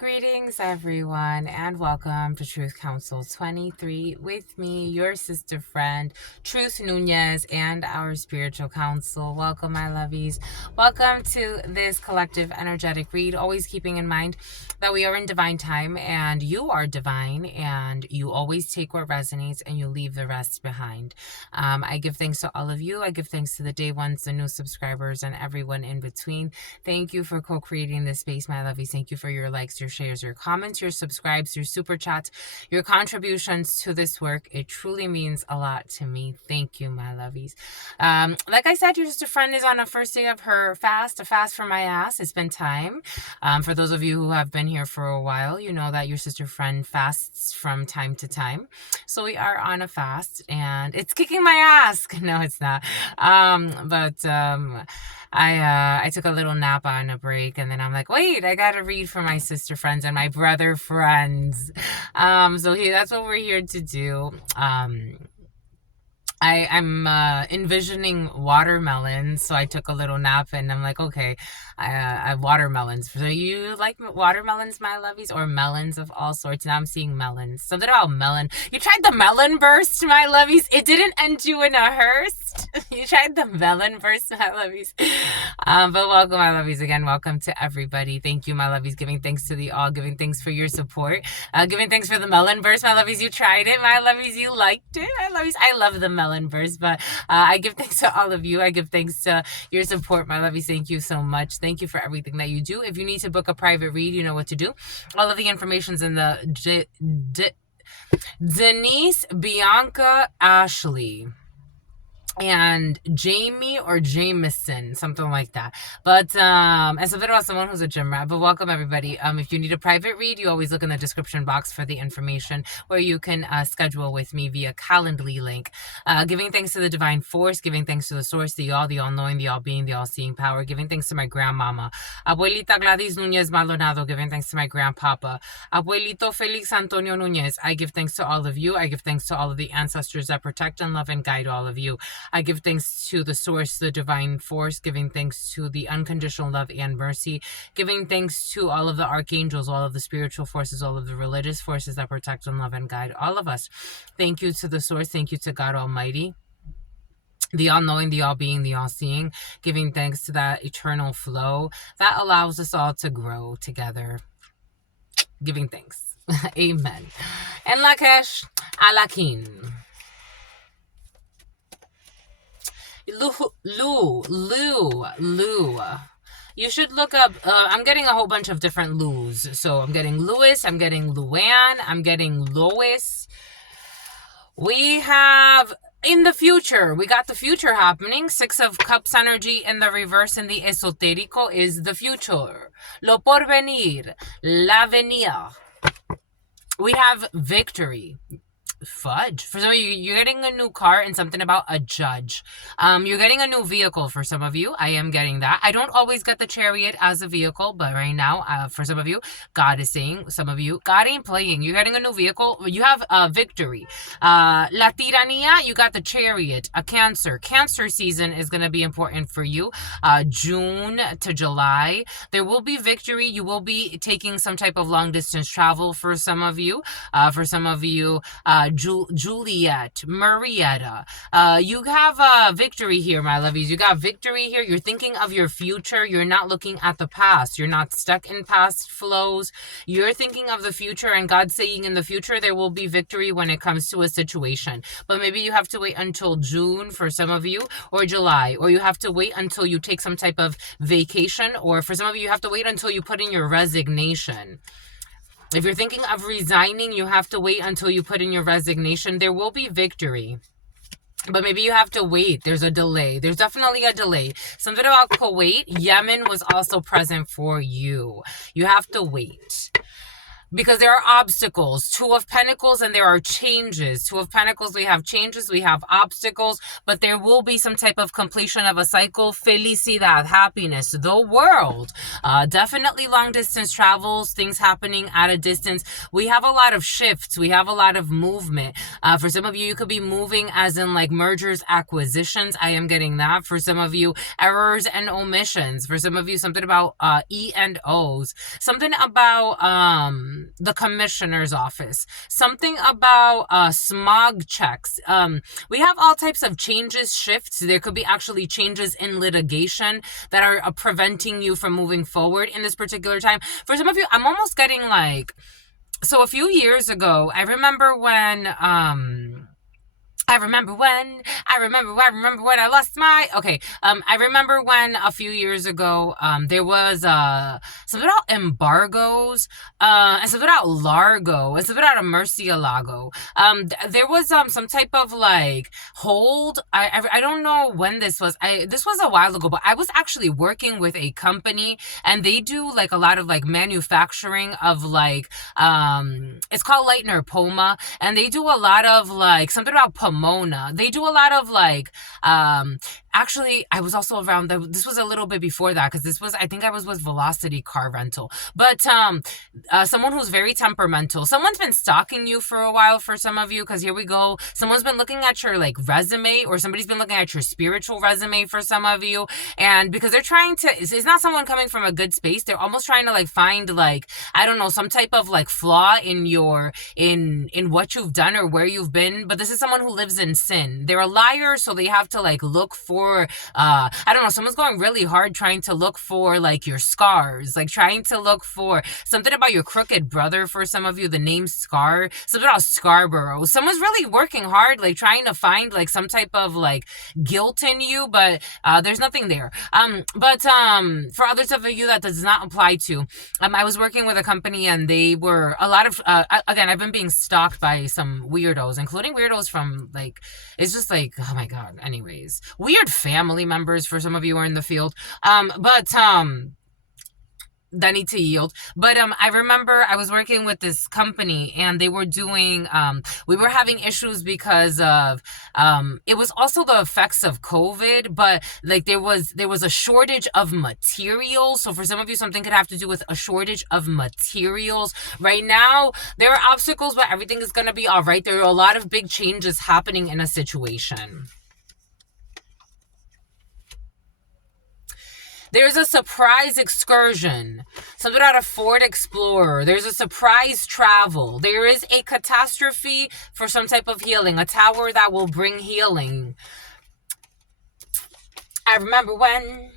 Greetings, everyone, and welcome to Truth Council 23 with me, your sister friend, Truth Nunez, and our spiritual council. Welcome, my lovies. Welcome to this collective energetic read, always keeping in mind that we are in divine time and you are divine, and you always take what resonates and you leave the rest behind. I give thanks to all of you. I give thanks to the day ones, the new subscribers, and everyone in between. Thank you for co-creating this space, my lovies. Thank you for your likes, your shares, your comments, your subscribes, your super chats, your contributions to this work. It truly means a lot to me. Thank you, my lovies. Like I said, your sister friend is on a first day of her fast, a fast for my ass. It's been time. For those of you who have been here for a while, you know that your sister friend fasts from time to time. So we are on a fast and it's kicking my ass. No, it's not. I took a little nap on a break, and then I'm like, wait, I gotta read for my sister friends and my brother friends. That's what we're here to do. I'm envisioning watermelons, so I took a little nap, and I'm like, okay, I watermelons. So you like watermelons, my lovies, or melons of all sorts? Now I'm seeing melons. Something about melon. You tried the melon burst, my lovies. It didn't end you in a hearse. You tried the melon burst, my lovies. But welcome, my lovies, again. Welcome to everybody. Thank you, my lovies. Giving thanks to the all. Giving thanks for your support. Giving thanks for the melon burst, my lovies. You tried it, my lovies. You liked it, my lovies. I love the melon burst, but I give thanks to all of you. I give thanks to your support, my lovies. Thank you so much. Thank you for everything that you do. If you need to book a private read, you know what to do. All of the information's in the Denise, Bianca, Ashley, and Jamie or Jameson, something like that. But as a bit about someone who's a gym rat. But welcome, everybody. If you need a private read, you always look in the description box for the information where you can schedule with me via Calendly link. Giving thanks to the divine force, giving thanks to the source, the all-knowing, the all-being, the all-seeing power. Giving thanks to my grandmama, Abuelita Gladys Nunez Maldonado. Giving thanks to my grandpapa, Abuelito Felix Antonio Nunez. I give thanks to all of you. I give thanks to all of the ancestors that protect and love and guide all of you. I give thanks to the source, the divine force, giving thanks to the unconditional love and mercy, giving thanks to all of the archangels, all of the spiritual forces, all of the religious forces that protect and love and guide all of us. Thank you to the source. Thank you to God Almighty, the all-knowing, the all-being, the all-seeing, giving thanks to that eternal flow that allows us all to grow together. Giving thanks. Amen. En la cash, alakin. Lou. You should look up, I'm getting a whole bunch of different Lou's. So I'm getting Louis, I'm getting Luann, I'm getting Lois. We have, in the future, we got the future happening. 6 of Cups energy in the reverse in the esotérico is the future. Lo porvenir, l'avenir. We have victory. Fudge. For some of you, you're getting a new car and something about a judge. You're getting a new vehicle for some of you. I am getting that. I don't always get the chariot as a vehicle, but right now, for some of you, God is saying, some of you, God ain't playing. You're getting a new vehicle. You have victory. La tiranía, you got the chariot. A Cancer. Cancer season is going to be important for you. June to July. There will be victory. You will be taking some type of long distance travel for some of you. Juliet, Marietta. You have victory here, my lovies. You got victory here. You're thinking of your future. You're not looking at the past. You're not stuck in past flows. You're thinking of the future, and God's saying in the future there will be victory when it comes to a situation. But maybe you have to wait until June for some of you, or July, or you have to wait until you take some type of vacation, or for some of you, you have to wait until you put in your resignation. If you're thinking of resigning, you have to wait until you put in your resignation. There will be victory, but maybe you have to wait. There's a delay. There's definitely a delay. Something about Kuwait, Yemen was also present for you. You have to wait. because there are obstacles. Two of Pentacles, and there are changes. Two of Pentacles, we have changes, we have obstacles, but there will be some type of completion of a cycle. Felicidad, happiness, the world. Definitely long distance travels, things happening at a distance. We have a lot of shifts. We have a lot of movement. For some of you, you could be moving as in like mergers, acquisitions. I am getting that. For some of you, errors and omissions. For some of you, something about E and O's. Something about the commissioner's office. Something about smog checks. We have all types of changes, shifts. There could be actually changes in litigation that are preventing you from moving forward in this particular time. For some of you, I'm almost getting like, so a few years ago, I remember when I remember when I lost my, okay, I remember when a few years ago, there was, something about embargoes, and something about Largo, and something about a Murcielago. There was, some type of, like, hold. I don't know when this was. This was a while ago, but I was actually working with a company, and they do, like, a lot of, like, manufacturing of, like, it's called Leitner Poma, and they do a lot of, like, something about Pomona. They do a lot of, like, actually, I was also around, this was a little bit before that, because this was, I think I was with Velocity Car Rental, but, someone who's very temperamental. Someone's been stalking you for a while for some of you, because here we go. Someone's been looking at your, like, resume, or somebody's been looking at your spiritual resume for some of you, and because they're trying to, it's not someone coming from a good space, they're almost trying to, like, find, like, I don't know, some type of, like, flaw in your, in what you've done or where you've been, but this is someone who lives in sin. They're a liar, so they have to, like, look for, I don't know, someone's going really hard trying to look for, like, your scars, like, trying to look for something about your crooked brother for some of you, the name Scar, something about Scarborough. Someone's really working hard, like, trying to find, like, some type of, like, guilt in you, but, there's nothing there. But, for others of you that does not apply to, I was working with a company, and they were a lot of, again, I've been being stalked by some weirdos, including weirdos from, like, it's just like, oh my God, anyways, weird family members for some of you who are in the field, but that need to yield. But I remember I was working with this company, and they were doing, we were having issues because of, it was also the effects of COVID, but like there was a shortage of materials. So for some of you, something could have to do with a shortage of materials. Right now, there are obstacles, but everything is going to be all right. There are a lot of big changes happening in a situation. There's a surprise excursion. Something out of Ford Explorer. There's a surprise travel. There is a catastrophe for some type of healing. A tower that will bring healing. I remember when...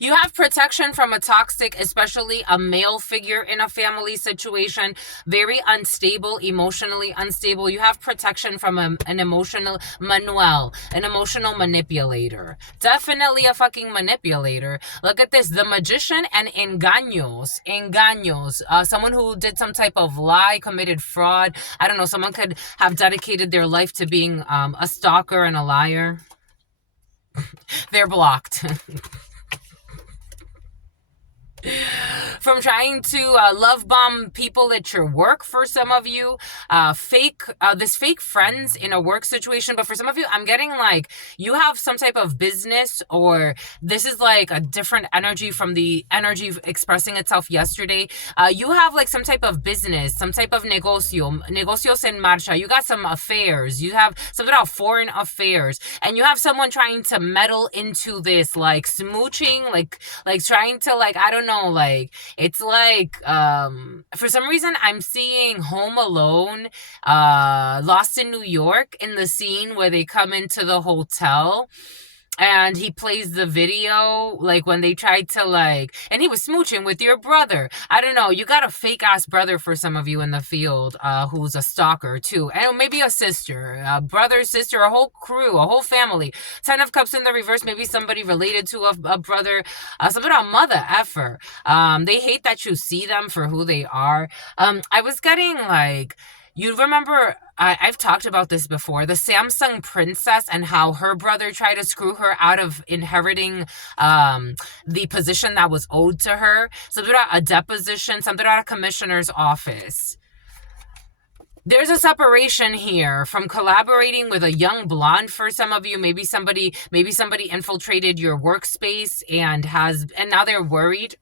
You have protection from a toxic, especially a male figure in a family situation. Very unstable, emotionally unstable. You have protection from an emotional Manuel, an emotional manipulator. Definitely a fucking manipulator. Look at this. The Magician and engaños. Engaños. Someone who did some type of lie, committed fraud. I don't know. Someone could have dedicated their life to being a stalker and a liar. They're blocked. From trying to love bomb people at your work for some of you, fake friends in a work situation. But for some of you, I'm getting like you have some type of business, or this is like a different energy from the energy expressing itself yesterday. You have like some type of business, some type of negocios en marcha. You got some affairs. You have something about foreign affairs, and you have someone trying to meddle into this, like smooching, like trying to, like, I don't know, like it's like for some reason I'm seeing Home Alone, Lost in New York, in the scene where they come into the hotel and he plays the video, like when they tried to, like, and he was smooching with your brother. I don't know, you got a fake ass brother for some of you in the field, who's a stalker too, and maybe a sister, a brother, sister, a whole crew, a whole family. 10 of Cups in the reverse, maybe somebody related to a brother, something about mother effer. They hate that you see them for who they are. I was getting like, You remember, I've talked about this before, the Samsung princess and how her brother tried to screw her out of inheriting the position that was owed to her. Something about a deposition, something about a commissioner's office. There's a separation here from collaborating with a young blonde for some of you. Maybe somebody infiltrated your workspace and now they're worried.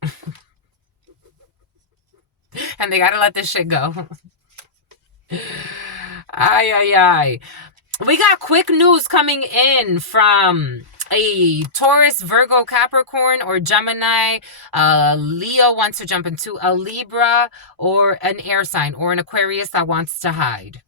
And they gotta let this shit go. Ay, ay, ay. We got quick news coming in from a Taurus, Virgo, Capricorn, or Gemini. Leo wants to jump into a Libra, or an air sign, or an Aquarius that wants to hide.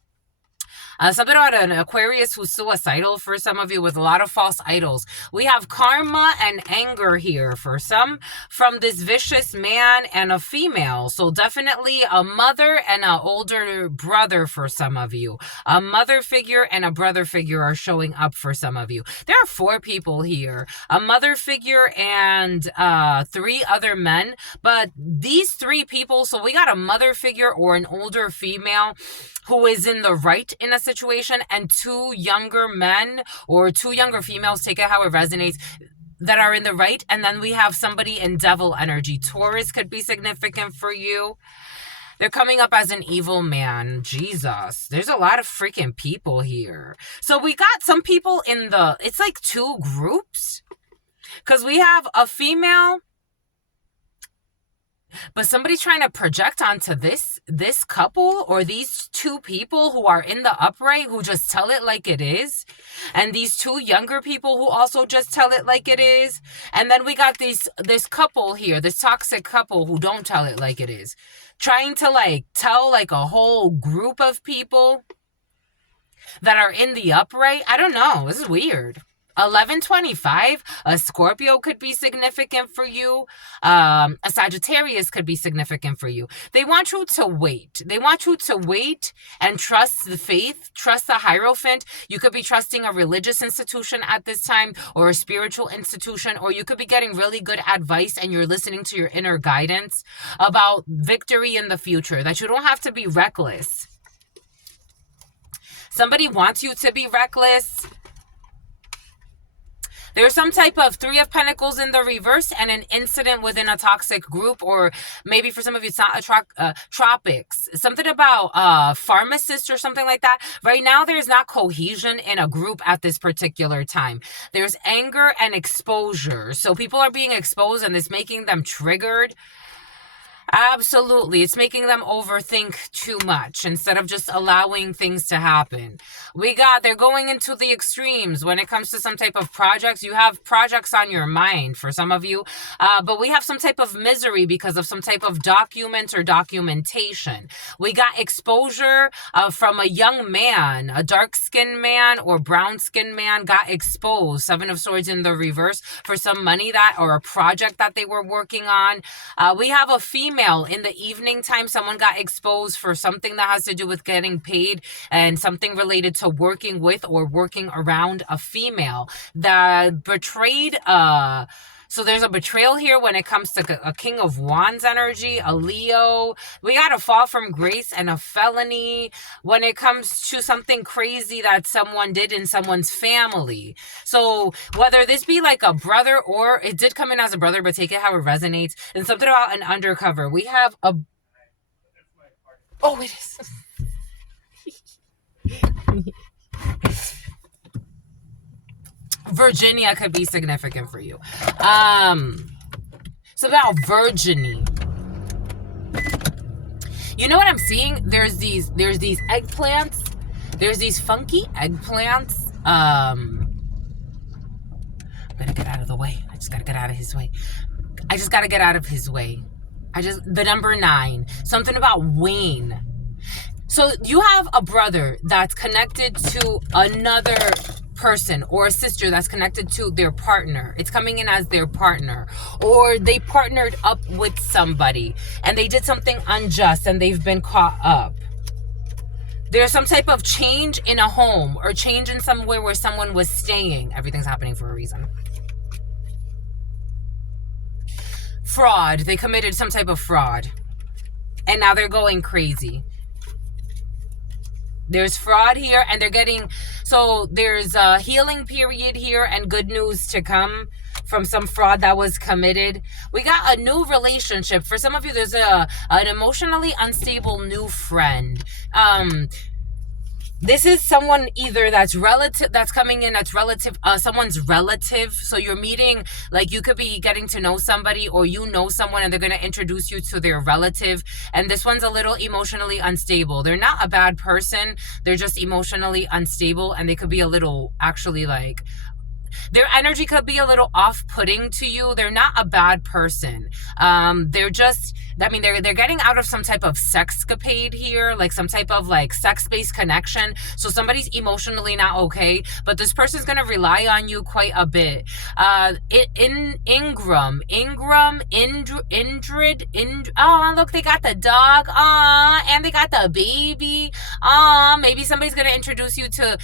Something about an Aquarius who's suicidal for some of you, with a lot of false idols. We have karma and anger here for some, from this vicious man and a female. So definitely a mother and an older brother for some of you. A mother figure and a brother figure are showing up for some of you. There are 4 people here. A mother figure and 3 other men. But these 3 people, so we got a mother figure or an older female who is in the right in a situation, and 2 younger men or 2 younger females, take it how it resonates, that are in the right. And then we have somebody in devil energy. Taurus could be significant for you. They're coming up as an evil man. Jesus. There's a lot of freaking people here. So we got some people in it's like 2 groups. Because we have a female, but somebody's trying to project onto this couple, or these 2 people who are in the upright who just tell it like it is, and these 2 younger people who also just tell it like it is. And then we got this couple here, this toxic couple who don't tell it like it is, trying to tell a whole group of people that are in the upright. I don't know. This is weird. 1125, a Scorpio could be significant for you. A Sagittarius could be significant for you. They want you to wait. They want you to wait and trust the faith, trust the Hierophant. You could be trusting a religious institution at this time, or a spiritual institution, or you could be getting really good advice and you're listening to your inner guidance about victory in the future, that you don't have to be reckless. Somebody wants you to be reckless. There's some type of 3 of Pentacles in the reverse, and an incident within a toxic group, or maybe for some of you it's not tropics. Something about pharmacist or something like that. Right now there's not cohesion in a group at this particular time. There's anger and exposure. So people are being exposed and it's making them triggered. Absolutely. It's making them overthink too much instead of just allowing things to happen. They're going into the extremes when it comes to some type of projects. You have projects on your mind for some of you, but we have some type of misery because of some type of document or documentation. We got exposure from a young man, a dark-skinned man or brown-skinned man got exposed. 7 of Swords in the reverse for some money or a project that they were working on. We have a female in the evening time. Someone got exposed for something that has to do with getting paid and something related to working with or working around a female that betrayed so there's a betrayal here when it comes to a King of Wands energy, a Leo. We got a fall from grace and a felony when it comes to something crazy that someone did in someone's family. So whether this be like a brother, or it did come in as a brother, but take it how it resonates. And something about an undercover. We have a... Oh, it is. Virginia could be significant for you. So about virginity. You know what I'm seeing? There's these eggplants. There's these funky eggplants. I'm gonna get out of the way. I just gotta get out of his way. The number 9. Something about Wayne. So you have a brother that's connected to another person, or a sister that's connected to their partner. It's coming in as their partner, or they partnered up with somebody and they did something unjust and they've been caught up. There's some type of change in a home, or change in somewhere where someone was staying. Everything's happening for a reason. Fraud. They committed some type of fraud and now they're going crazy. There's fraud here, and they're getting, so there's a healing period here and good news to come from some fraud that was committed. We got a new relationship. For some of you, there's an emotionally unstable new friend. This is someone either that's relative, that's coming in, that's relative, someone's relative. So you're meeting, like you could be getting to know somebody, or you know someone and they're going to introduce you to their relative. And this one's a little emotionally unstable. They're not a bad person. They're just emotionally unstable, and they could be a little, actually, like, their energy could be a little off-putting to you. They're not a bad person. They're just, I mean, they're getting out of some type of sexcapade here, like some type of like sex-based connection. So somebody's emotionally not okay, but this person's gonna rely on you quite a bit. Indrid. Oh, look, they got the dog. And they got the baby. Maybe somebody's gonna introduce you to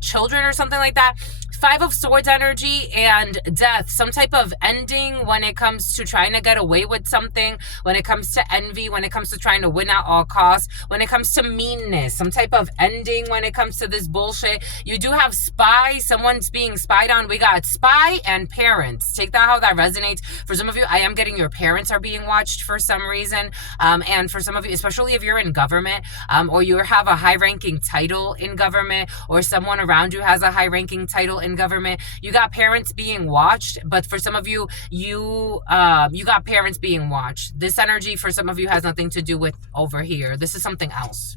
children or something like that. Five of Swords energy and death, some type of ending when it comes to trying to get away with something, when it comes to envy, when it comes to trying to win at all costs, when it comes to meanness, some type of ending when it comes to this bullshit. You do have spy, someone's being spied on. We got spy and parents. Take that how that resonates. For some of you, I am getting your parents are being watched for some reason. And for some of you, especially if you're in government, or you have a high-ranking title in government, or someone around you has a high-ranking title in government, you got parents being watched. But for some of you, you got parents being watched. This energy for some of you has nothing to do with over here. This is something else.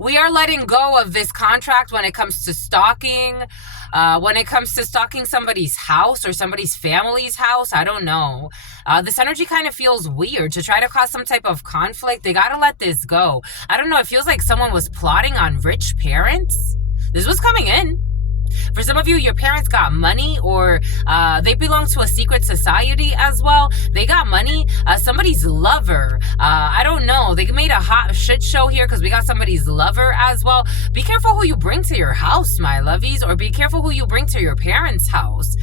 We are letting go of this contract when it comes to stalking, when it comes to stalking somebody's house or somebody's family's house. I don't know. This energy kind of feels weird to try to cause some type of conflict. They got to let this go. I don't know. It feels like someone was plotting on rich parents. This was coming in. For some of you, your parents got money, or they belong to a secret society as well. They got money. Somebody's lover. I don't know. They made a hot shit show here because we got somebody's lover as well. Be careful who you bring to your house, my lovies, or be careful who you bring to your parents' house.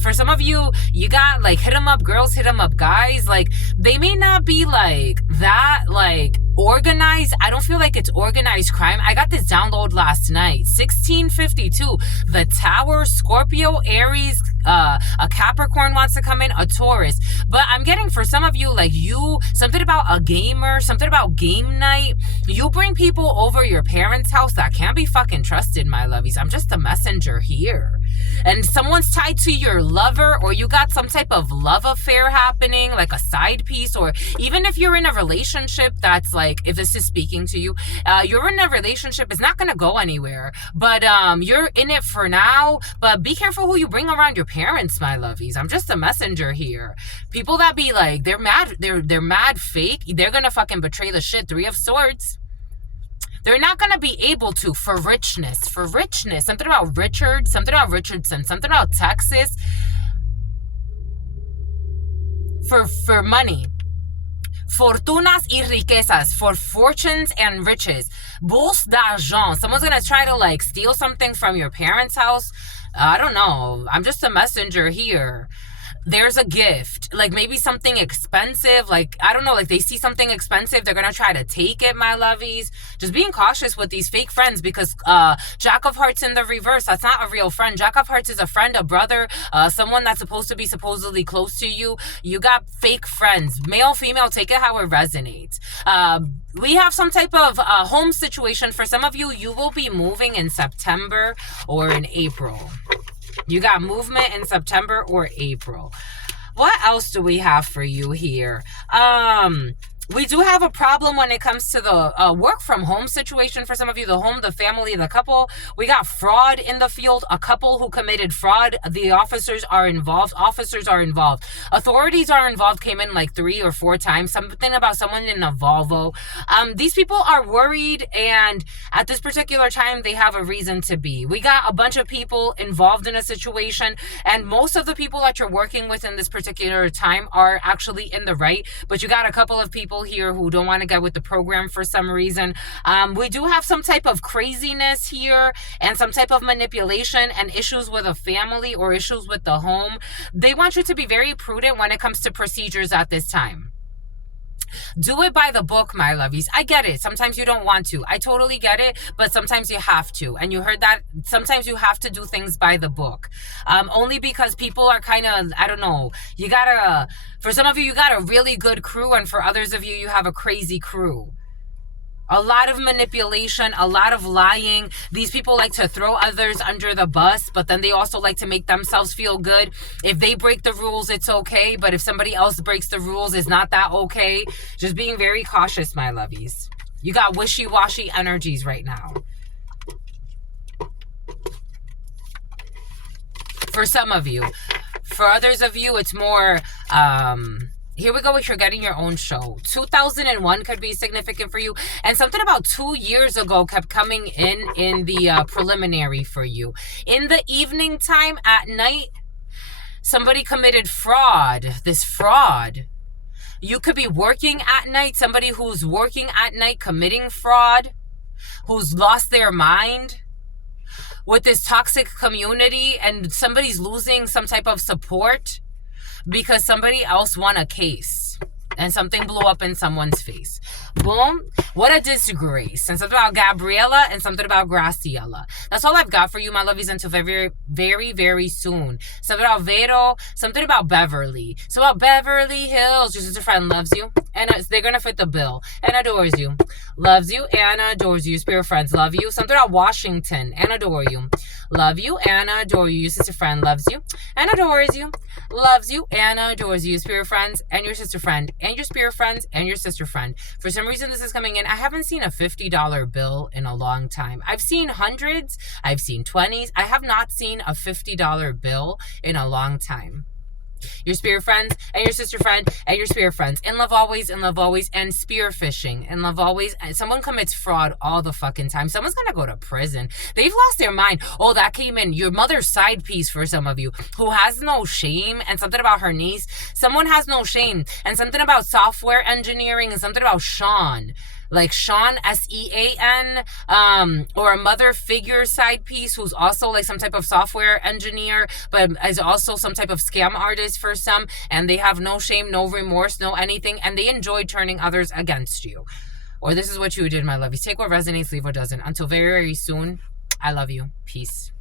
For some of you, you got like hit 'em up girls, hit 'em up guys. Like they may not be like that, like organized. I don't feel like it's organized crime. I got this download last night. 1652. The Tower, Scorpio, Aries, a Capricorn wants to come in, a Taurus. But I'm getting for some of you, like you, something about a gamer, something about game night. You bring people over your parents' house that can't be fucking trusted, my lovies. I'm just a messenger here. And someone's tied to your lover, or you got some type of love affair happening, like a side piece, or even if you're in a relationship that's like, if this is speaking to you, you're in a relationship, it's not going to go anywhere, but you're in it for now. But be careful who you bring around your parents, my lovies. I'm just a messenger here. People that be like, they're mad fake, they're going to fucking betray the shit. Three of Swords. They're not going to be able to for richness. Something about Richard, something about Richardson, something about Texas. For money. Fortunas y riquezas, for fortunes and riches. Bourse d'argent. Someone's going to try to like steal something from your parents' house. I don't know. I'm just a messenger here. There's a gift, like maybe something expensive, like, I don't know, like they see something expensive, they're going to try to take it, my lovies. Just being cautious with these fake friends, because Jack of Hearts in the reverse, that's not a real friend. Jack of Hearts is a friend, a brother, someone that's supposed to be supposedly close to you. You got fake friends, male, female, take it how it resonates. We have some type of home situation. For some of you, you will be moving in September or in April. You got movement in September or April. What else do we have for you here? We do have a problem when it comes to the work from home situation. For some of you, the home, the family, the couple. We got fraud in the field. A couple who committed fraud. The officers are involved. Authorities are involved. Came in like 3 or 4 times. Something about someone in a Volvo. These people are worried, and at this particular time, they have a reason to be. We got a bunch of people involved in a situation, and most of the people that you're working with in this particular time are actually in the right, but you got a couple of people here who don't want to get with the program for some reason. We do have some type of craziness here and some type of manipulation and issues with a family or issues with the home. They want you to be very prudent when it comes to procedures at this time. Do it by the book, my lovies. I get it. Sometimes you don't want to. I totally get it, but sometimes you have to. And you heard that sometimes you have to do things by the book. Only because people are kind of, I don't know, you gotta, for some of you, you got a really good crew, and for others of you, you have a crazy crew. A lot of manipulation, a lot of lying. These people like to throw others under the bus, but then they also like to make themselves feel good. If they break the rules, it's okay. But if somebody else breaks the rules, it's not that okay. Just being very cautious, my lovies. You got wishy-washy energies right now. For some of you. For others of you, it's more... here we go with you're getting your own show. 2001 could be significant for you. And something about 2 years ago kept coming in the preliminary for you. In the evening time, at night, somebody committed fraud. This fraud. You could be working at night. Somebody who's working at night committing fraud. Who's lost their mind with this toxic community. And somebody's losing some type of support because somebody else won a case and something blew up in someone's face. Boom. What a disgrace. And something about Gabriela and something about Graciela. That's all I've got for you, my lovies, until very, very, very soon. Something about Vero. Something about Beverly. So about Beverly Hills. Your sister friend loves you. And they're going to fit the bill. And adores you. Loves you and adores you. Your spirit friends love you. Something about Washington. And adore you. Love you and adore you. Your sister friend loves you and adores you. Loves you and adores you. Your spirit friends and your sister friend. And your spirit friends and your sister friend. For some reason this is coming in. I haven't seen a $50 bill in a long time. I've seen hundreds. I've seen 20s. I have not seen a $50 bill in a long time. Your spirit friends and your sister friend and your spirit friends. In love always, and spear fishing. In love always. Someone commits fraud all the fucking time. Someone's gonna go to prison. They've lost their mind. Oh, that came in. Your mother's side piece for some of you who has no shame, and something about her niece. Someone has no shame, and something about software engineering, and something about Sean. Like Sean, S-E-A-N, or a mother figure side piece who's also like some type of software engineer, but is also some type of scam artist for some, and they have no shame, no remorse, no anything, and they enjoy turning others against you. Or this is what you did, my lovies. Take what resonates, leave what doesn't. Until very, very soon, I love you. Peace.